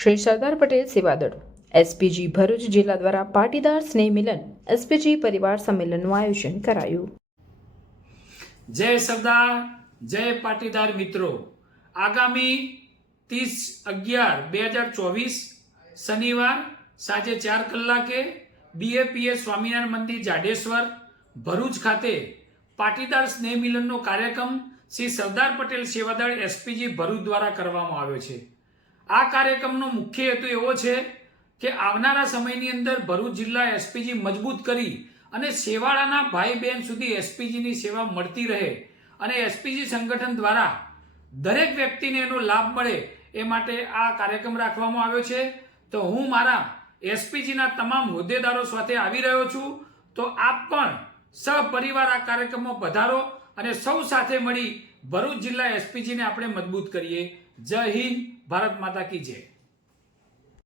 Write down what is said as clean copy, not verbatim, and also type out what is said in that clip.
શ્રી સરદાર પટેલ સેવાદળ SPG Bharuch જિલ્લા દ્વારા પાટીદાર સ્નેહ મિલન એસપીજી પરિવાર સંમેલનનું આયોજન કરાયું। જય સરદાર, જય પાટીદાર મિત્રો। આગામી 30/11/2024 શનિવાર સાંજે 4 કલાકે BAPS સ્વામિનારાયણ મંદિર જાડેશ્વર ભરૂચ ખાતે પાટીદાર સ્નેહ મિલનનો કાર્યક્રમ શ્રી સરદાર પટેલ સેવાદળ એસપીજી ભરૂચ દ્વારા કરવામાં આવ્યો છે। આ કાર્યક્રમનો મુખ્ય હેતુ એવો છે કે આવનારા સમયની અંદર ભરૂચ જિલ્લા એસપીજી મજબૂત કરી અને સેવાળાના ભાઈ બહેન સુધી એસપીજીની સેવા મળતી રહે અને એસપીજી સંગઠન દ્વારા દરેક વ્યક્તિને એનો લાભ મળે એ માટે આ કાર્યક્રમ રાખવામાં આવ્યો છે। તો હું મારા એસપીજીના તમામ હોદ્દેદારો સાથે આવી રહ્યો છું, તો આપ પણ સહપરિવાર આ કાર્યક્રમમાં પધારો અને સૌ સાથે મળી ભરૂચ જિલ્લા એસપીજીને આપણે મજબૂત કરીએ। જય હિન્દ, ભારત માતા કી જય।